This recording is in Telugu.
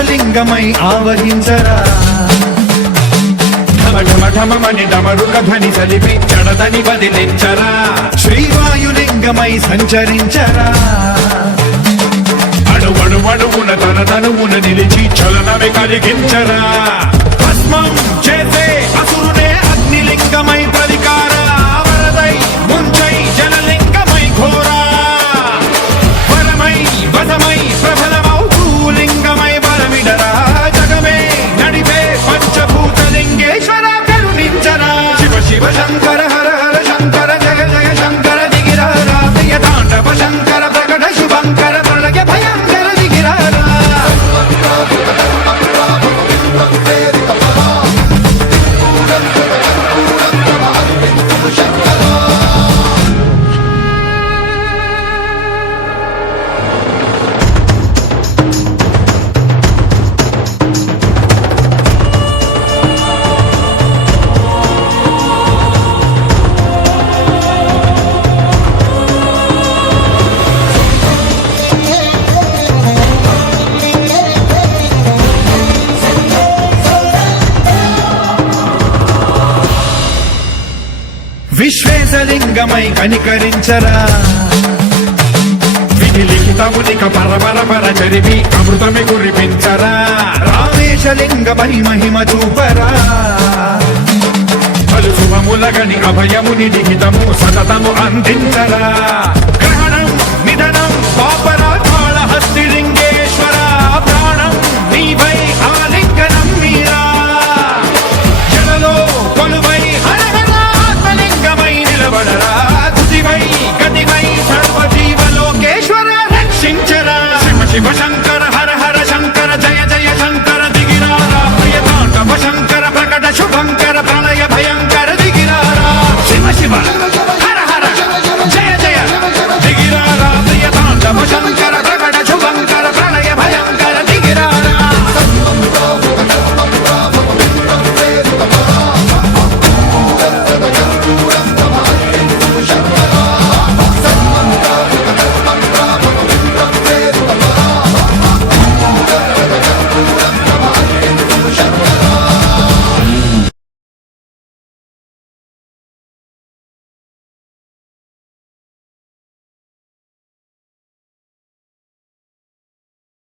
ఆకాశలింగమై ఆవహించరా ఢమఢమని డమరుక ధ్వని సలిపి జడదని బదిలించరా శ్రీవాయులింగమై సంచరించరా అణువణువున తన తనువున నిలిచి చలనమే కలిగించరా భస్మం చేసే అసురునే అగ్నిలింగమై ప్రతికార వరదై ముంచై జలలింగమై ఘోరా వరమై వదమై ప్రబలమౌ భూలింగమై బలమిడరా జగమే నడిపే పంచభూతలింగేశ్వర కరుణించరా శివ శివ శంకర హర హర శంకర జయ జయ శంకర దిగిరారా ప్రియ తాండవ శంకర ప్రకట శుభంకర ప్రళయ భయంకర దిగిరారా విశ్వేశలింగమై కనికరించరా విధి లిఖితమునిక పరపర చరివి అమృతమి కురిపించరా రామేశలింగమై మహిమ చూపరా పలు శుభములగని అభయముని లిఖితము సతతము అందించరా